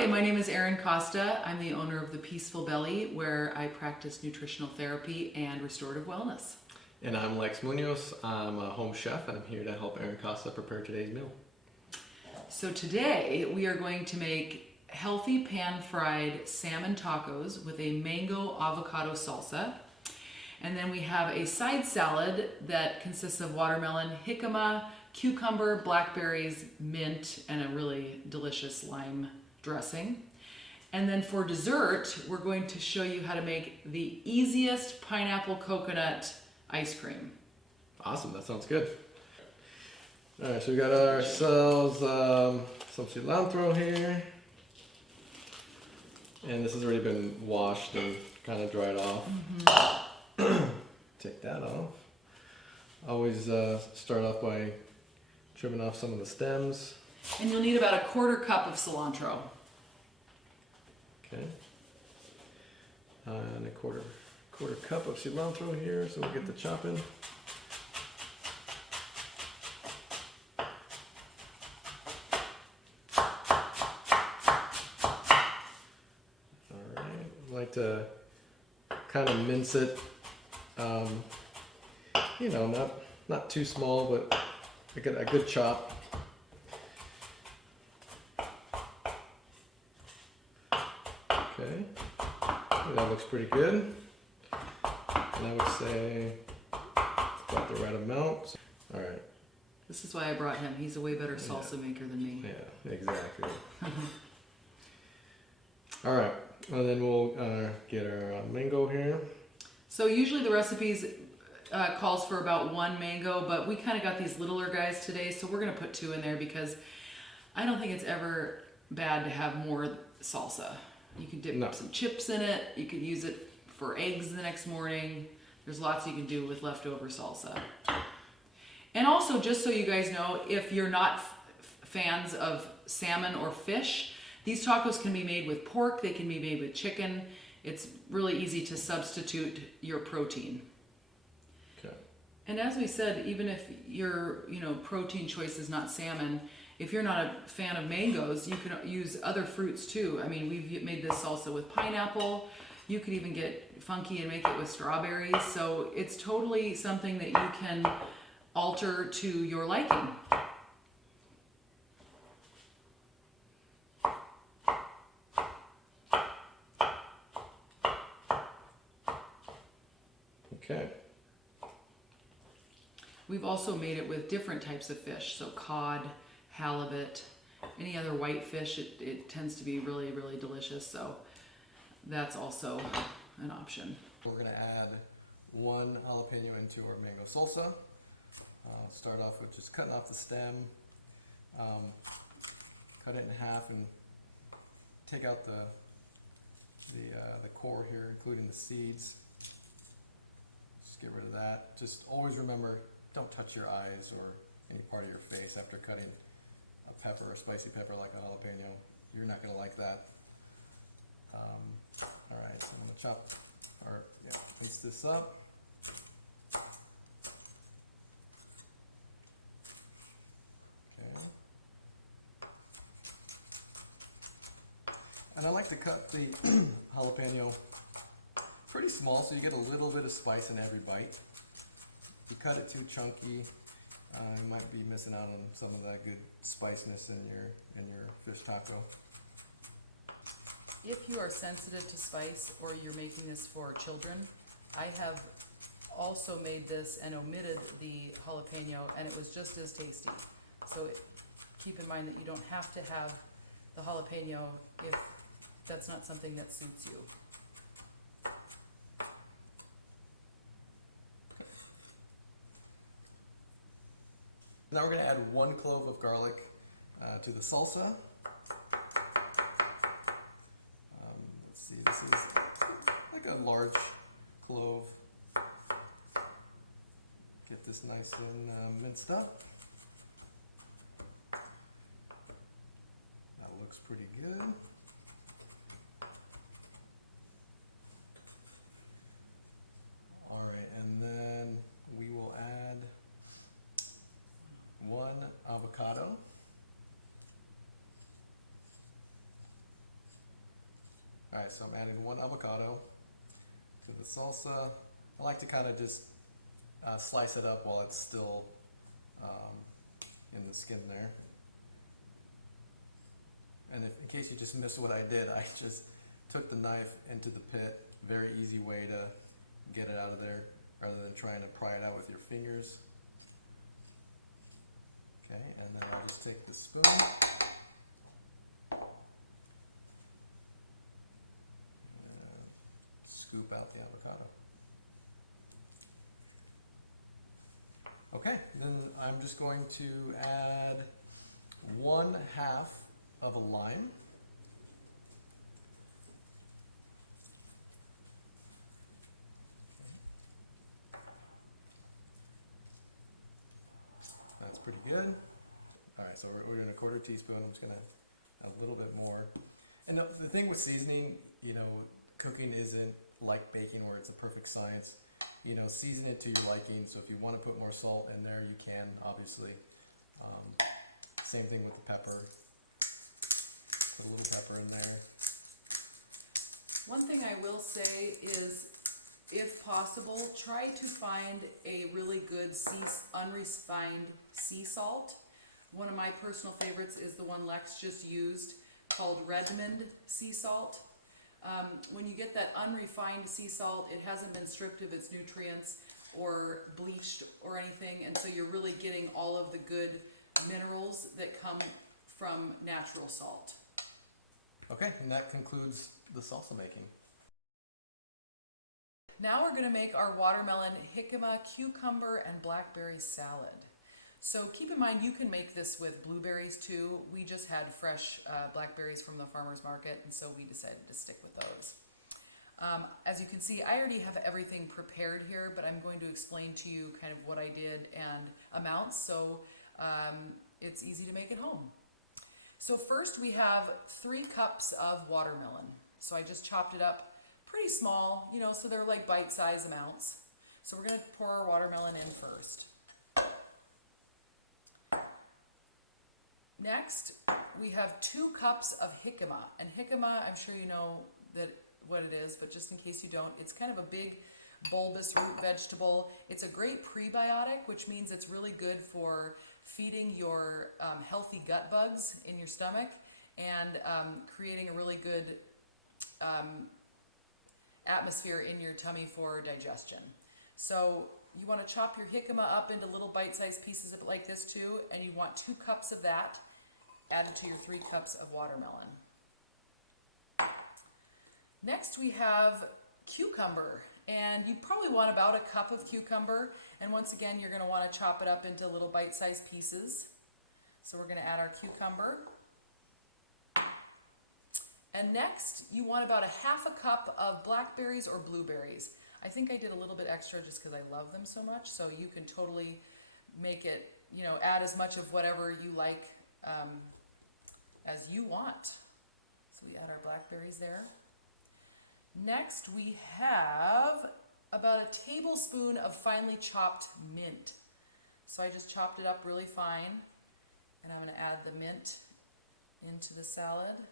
Hi, my name is Erin Costa. I'm the owner of the Peaceful Belly, where I practice nutritional therapy and restorative wellness. And I'm Lex Munoz. I'm a home chef, and I'm here to help Erin Costa prepare today's meal. So today we are going to make healthy pan-fried salmon tacos with a mango avocado salsa. And then we have a side salad that consists of watermelon, jicama, cucumber, blackberries, mint, and a really delicious lime dressing. And then for dessert, we're going to show you how to make the easiest pineapple coconut ice cream. Awesome, that sounds good. All right, so we got ourselves some cilantro here. And this has already been washed and kind of dried off. Take that off. Always start off by trimming off some of the stems. And you'll need about a quarter cup of cilantro. Okay. And a quarter cup of cilantro here, so we'll get the chopping. Alright, I like to kind of mince it, not too small, but a good chop. Okay, that looks pretty good. And I would say it's about the right amount. All right. This is why I brought him. He's a way better salsa maker than me. Yeah, exactly. All right, and then we'll get our mango here. So usually the recipes calls for about 1 mango, but we kind of got these littler guys today, so we're going to put 2 in there because I don't think it's ever bad to have more salsa. You can dip some chips in it. You could use it for eggs the next morning. There's lots you can do with leftover salsa. And also, just so you guys know, if you're not fans of salmon or fish, these tacos can be made with pork. They can be made with chicken. It's really easy to substitute your protein. Okay. And as we said, even if your protein choice is not salmon, if you're not a fan of mangoes, you can use other fruits too. I mean, we've made this salsa with pineapple. You could even get funky and make it with strawberries. So it's totally something that you can alter to your liking. Okay. We've also made it with different types of fish, so cod, halibut, any other white fish. It tends to be really, really delicious, so that's also an option. We're going to add 1 jalapeno into our mango salsa. Start off with just cutting off the stem, cut it in half, and take out the core here, including the seeds. Just get rid of that. Just always remember, don't touch your eyes or any part of your face after cutting a pepper, a spicy pepper like a jalapeno. You're not going to like that. Alright, so I'm going to piece this up. Okay. And I like to cut the jalapeno pretty small so you get a little bit of spice in every bite. If you cut it too chunky, you might be missing out on some of that good spiciness in your fish taco. If you are sensitive to spice or you're making this for children, I have also made this and omitted the jalapeno, and it was just as tasty. So keep in mind that you don't have to have the jalapeno if that's not something that suits you. Now we're going to add 1 clove of garlic to the salsa. Let's see, this is like a large clove. Get this nice and minced up. That looks pretty good. All right, and then we will add 1 avocado. Alright, so I'm adding 1 avocado to the salsa. I like to kind of just slice it up while it's still in the skin there. And if, in case you just missed what I did, I just took the knife into the pit. Very easy way to get it out of there rather than trying to pry it out with your fingers. Okay, and then I'll just take the spoon. Scoop out the avocado. Okay, then I'm just going to add 1/2 of a lime. That's pretty good. Alright, so we're doing 1/4 teaspoon. I'm just going to add a little bit more. And the thing with seasoning, you know, cooking isn't like baking where it's a perfect science. You know, season it to your liking. So if you want to put more salt in there, you can, obviously. Same thing with the pepper. Put a little pepper in there. One thing I will say is, if possible, try to find a really good unrefined sea salt. One of my personal favorites is the one Lex just used, called Redmond sea salt. When you get that unrefined sea salt, it hasn't been stripped of its nutrients or bleached or anything, and so you're really getting all of the good minerals that come from natural salt. Okay, and that concludes the salsa making. Now we're going to make our watermelon, jicama, cucumber, and blackberry salad. So keep in mind, you can make this with blueberries too. We just had fresh blackberries from the farmer's market, and so we decided to stick with those. As you can see, I already have everything prepared here, but I'm going to explain to you kind of what I did and amounts, so it's easy to make at home. So first we have 3 cups of watermelon. So I just chopped it up pretty small, you know, so they're like bite-sized amounts. So we're going to pour our watermelon in first. Next, we have 2 cups of jicama. And jicama, I'm sure you know what it is, but just in case you don't, it's kind of a big bulbous root vegetable. It's a great prebiotic, which means it's really good for feeding your healthy gut bugs in your stomach and creating a really good atmosphere in your tummy for digestion. So you want to chop your jicama up into little bite-sized pieces like this too, and you want 2 cups of that added to your 3 cups of watermelon. Next we have cucumber, and you probably want about a cup of cucumber, and once again you're going to want to chop it up into little bite-sized pieces. So we're going to add our cucumber. And next you want about 1/2 cup of blackberries or blueberries. I think I did a little bit extra just because I love them so much, so you can totally make it, you know, add as much of whatever you like as you want. So we add our blackberries there. Next we have about a tablespoon of finely chopped mint. So I just chopped it up really fine, and I'm going to add the mint into the salad.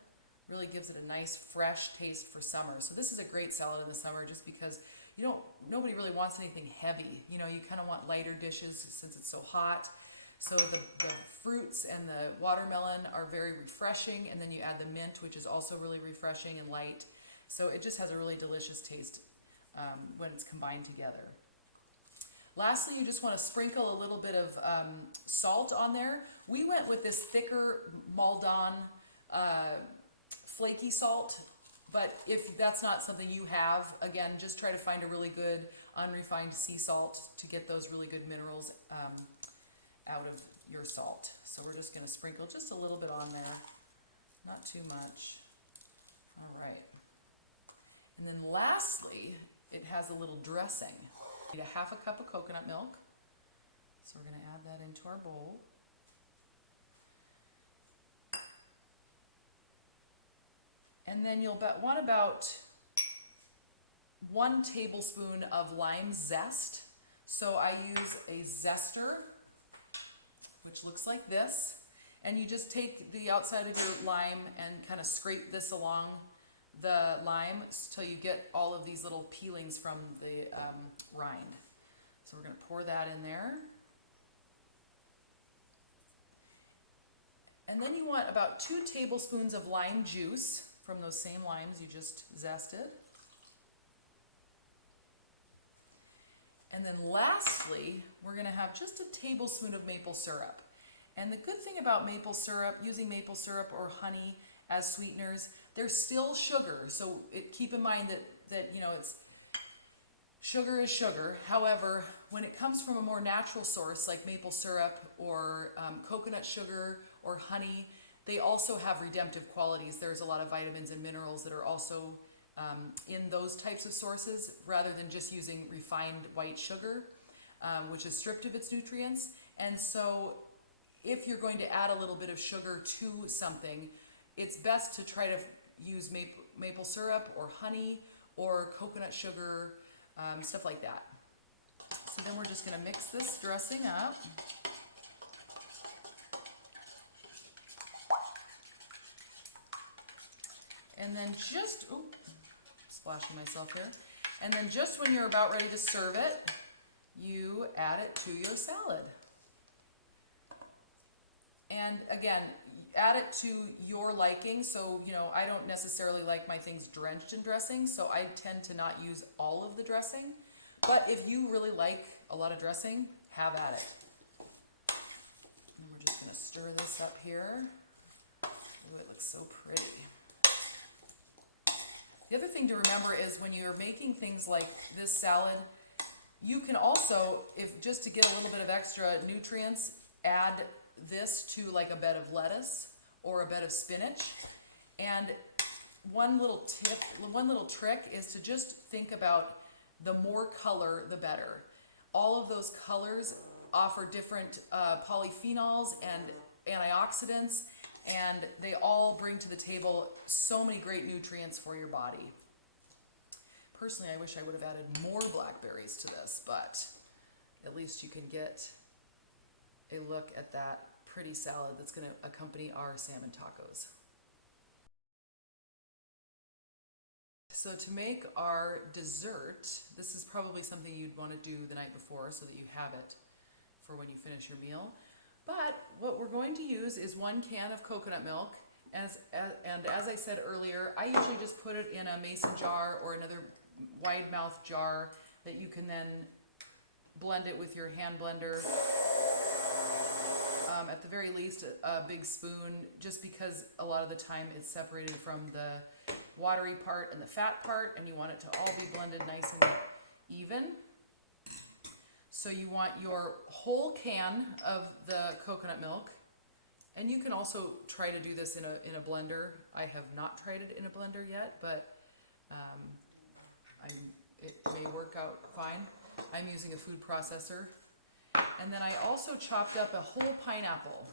Really gives it a nice fresh taste for summer. So this is a great salad in the summer just because nobody really wants anything heavy. You know, you kind of want lighter dishes since it's so hot. So the fruits and the watermelon are very refreshing, and then you add the mint, which is also really refreshing and light. So it just has a really delicious taste when it's combined together. Lastly, you just want to sprinkle a little bit of salt on there. We went with this thicker Maldon flaky salt, but if that's not something you have, again, just try to find a really good unrefined sea salt to get those really good minerals out of your salt. So we're just going to sprinkle just a little bit on there, not too much. All right. And then lastly, it has a little dressing. We need 1/2 cup of coconut milk. So we're going to add that into our bowl. And then you'll want about 1 tablespoon of lime zest. So I use a zester, which looks like this. And you just take the outside of your lime and kind of scrape this along the lime till you get all of these little peelings from the rind. So we're going to pour that in there. And then you want about 2 tablespoons of lime juice from those same limes you just zested. And then lastly, we're going to have just a tablespoon of maple syrup. And the good thing about maple syrup, using maple syrup or honey as sweeteners, there's still sugar. So keep in mind that you know, sugar is sugar. However, when it comes from a more natural source like maple syrup or coconut sugar or honey, they also have redemptive qualities. There's a lot of vitamins and minerals that are also in those types of sources, rather than just using refined white sugar, which is stripped of its nutrients. And so if you're going to add a little bit of sugar to something, it's best to try to use maple syrup or honey or coconut sugar, stuff like that. So then we're just going to mix this dressing up. And then just, splashing myself here. And then just when you're about ready to serve it, you add it to your salad. And again, add it to your liking. So, you know, I don't necessarily like my things drenched in dressing, so I tend to not use all of the dressing. But if you really like a lot of dressing, have at it. And we're just going to stir this up here. Ooh, it looks so pretty. The other thing to remember is when you're making things like this salad, you can also, if just to get a little bit of extra nutrients, add this to like a bed of lettuce or a bed of spinach. And one little tip, one little trick is to just think about the more color, the better. All of those colors offer different polyphenols and antioxidants, and they all bring to the table so many great nutrients for your body. Personally, I wish I would have added more blackberries to this, but at least you can get a look at that pretty salad that's going to accompany our salmon tacos. So to make our dessert, this is probably something you'd want to do the night before so that you have it for when you finish your meal. But what we're going to use is 1 can of coconut milk. And as I said earlier, I usually just put it in a mason jar or another wide mouth jar that you can then blend it with your hand blender. At the very least, a big spoon, just because a lot of the time it's separated from the watery part and the fat part, and you want it to all be blended nice and even. So you want your whole can of the coconut milk, and you can also try to do this in a blender. I have not tried it in a blender yet, but it may work out fine. I'm using a food processor. And then I also chopped up a whole pineapple.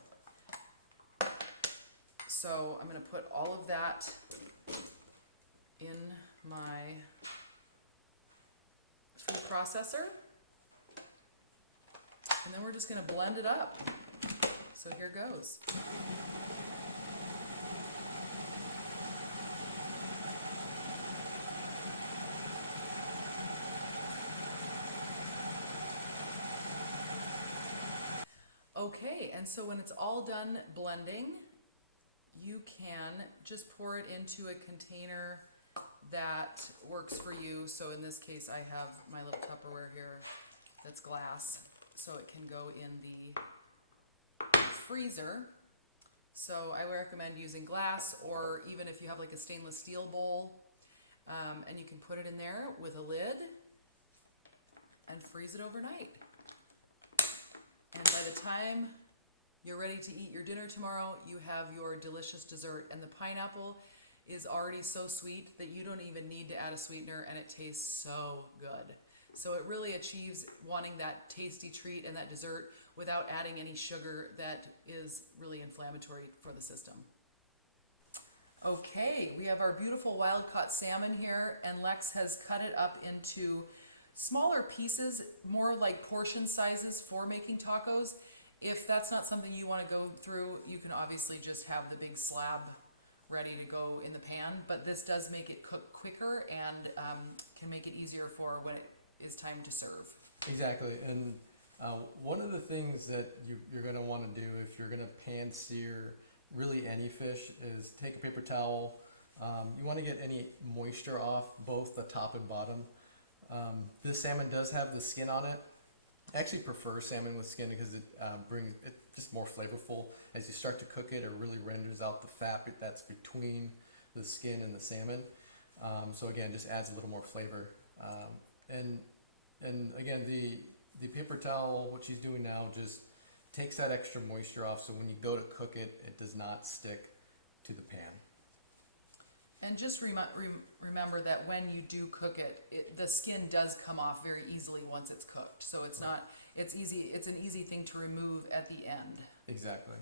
So I'm going to put all of that in my food processor. And then we're just going to blend it up. So here goes. Okay, and so when it's all done blending, you can just pour it into a container that works for you. So in this case, I have my little Tupperware here that's glass, so it can go in the freezer. So I would recommend using glass, or even if you have like a stainless steel bowl, and you can put it in there with a lid and freeze it overnight. And by the time you're ready to eat your dinner tomorrow, you have your delicious dessert. And the pineapple is already so sweet that you don't even need to add a sweetener, and it tastes so good. So it really achieves wanting that tasty treat and that dessert without adding any sugar that is really inflammatory for the system. Okay, we have our beautiful wild-caught salmon here, and Lex has cut it up into smaller pieces, more like portion sizes for making tacos. If that's not something you want to go through, you can obviously just have the big slab ready to go in the pan, but this does make it cook quicker and can make it easier for when it is time to serve. Exactly, and one of the things that you're going to want to do if you're going to pan sear really any fish is take a paper towel. You want to get any moisture off both the top and bottom. This salmon does have the skin on it. I actually prefer salmon with skin because it brings it just more flavorful. As you start to cook it, it really renders out the fat that's between the skin and the salmon. So again, just adds a little more flavor. And again, the paper towel, what she's doing now, just takes that extra moisture off. So when you go to cook it, it does not stick to the pan. And just remember that when you do cook it, the skin does come off very easily once it's cooked. So it's not, it's easy, it's an easy thing to remove at the end. Exactly.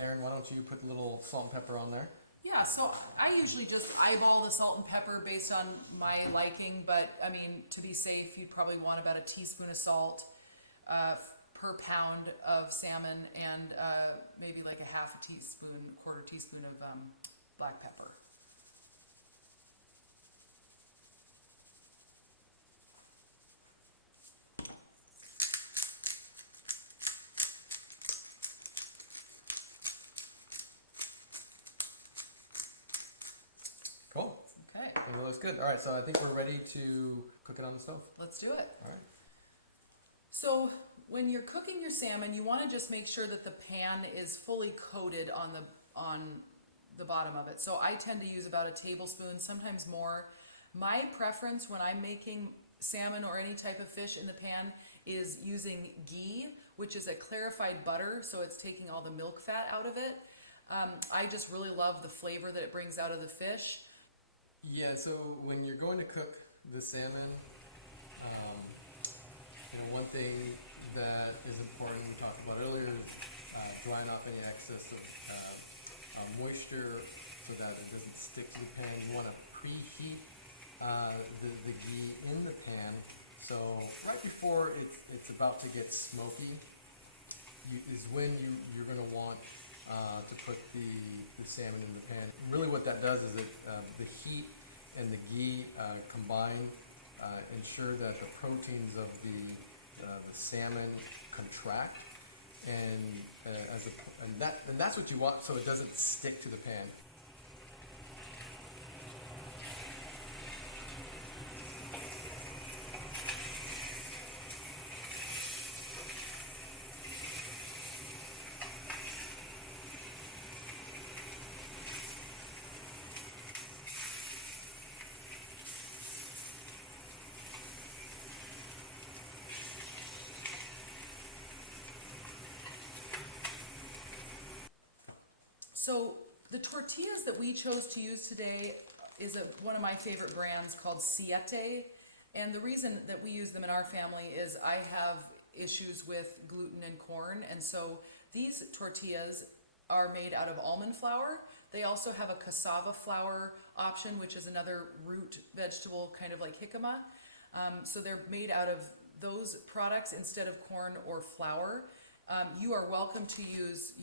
Erin, why don't you put a little salt and pepper on there? Yeah, so I usually just eyeball the salt and pepper based on my liking, but I mean, to be safe, you'd probably want about a teaspoon of salt per pound of salmon, and maybe like a half a teaspoon, quarter teaspoon of black pepper. Cool. Okay, It looks good. All right, so I think we're ready to cook it on the stove. let's do it. All right. So when you're cooking your salmon, you want to just make sure that the pan is fully coated on the bottom of it. So I tend to use about a tablespoon, sometimes more. My preference when I'm making salmon or any type of fish in the pan is using ghee, which is a clarified butter, so it's taking all the milk fat out of it. I just really love the flavor that it brings out of the fish. Yeah, so when you're going to cook the salmon, one thing that is important we talked about earlier is drying off any excess of moisture so that it doesn't stick to the pan. You want to preheat the ghee in the pan, so right before it's about to get smoky is when you're going to want to put the salmon in the pan. Really what that does is the heat and the ghee combine ensure that the proteins of the salmon contract, and that's what you want, so it doesn't stick to the pan. So the tortillas that we chose to use today is one of my favorite brands called Siete. And the reason that we use them in our family is I have issues with gluten and corn. And so these tortillas are made out of almond flour. They also have a cassava flour option, which is another root vegetable, kind of like jicama. So they're made out of those products instead of corn or flour. You are welcome to use,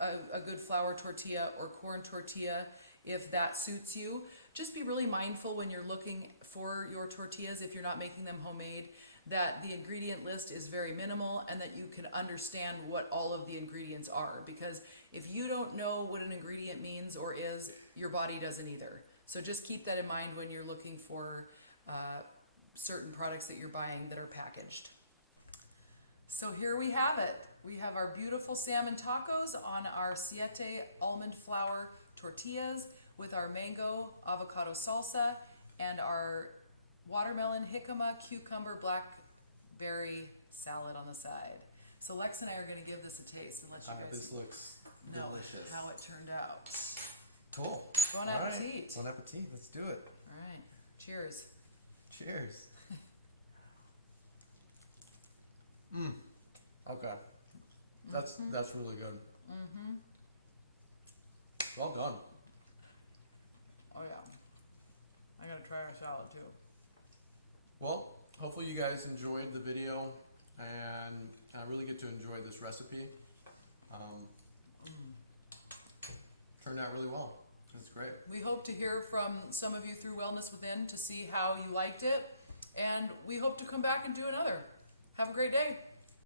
a good flour tortilla or corn tortilla if that suits you. Just be really mindful when you're looking for your tortillas, if you're not making them homemade, that the ingredient list is very minimal and that you can understand what all of the ingredients are. Because if you don't know what an ingredient means or is, your body doesn't either. So just keep that in mind when you're looking for certain products that you're buying that are packaged. So here we have it. We have our beautiful salmon tacos on our Siete almond flour tortillas with our mango avocado salsa and our watermelon, jicama, cucumber, blackberry salad on the side. So Lex and I are going to give this a taste and let you guys This looks know delicious. how it turned out. Cool. Bon All appetit. right. Bon appetit. Let's do it. All right. Cheers. Cheers. Okay. That's really good. Well done. Oh yeah. I gotta try our salad too. Well, hopefully you guys enjoyed the video and really get to enjoy this recipe. Turned out really well. It's great. great. We hope to hear from some of you through Wellness Within to see how you liked it. And we hope to come back and do another. Have a great day.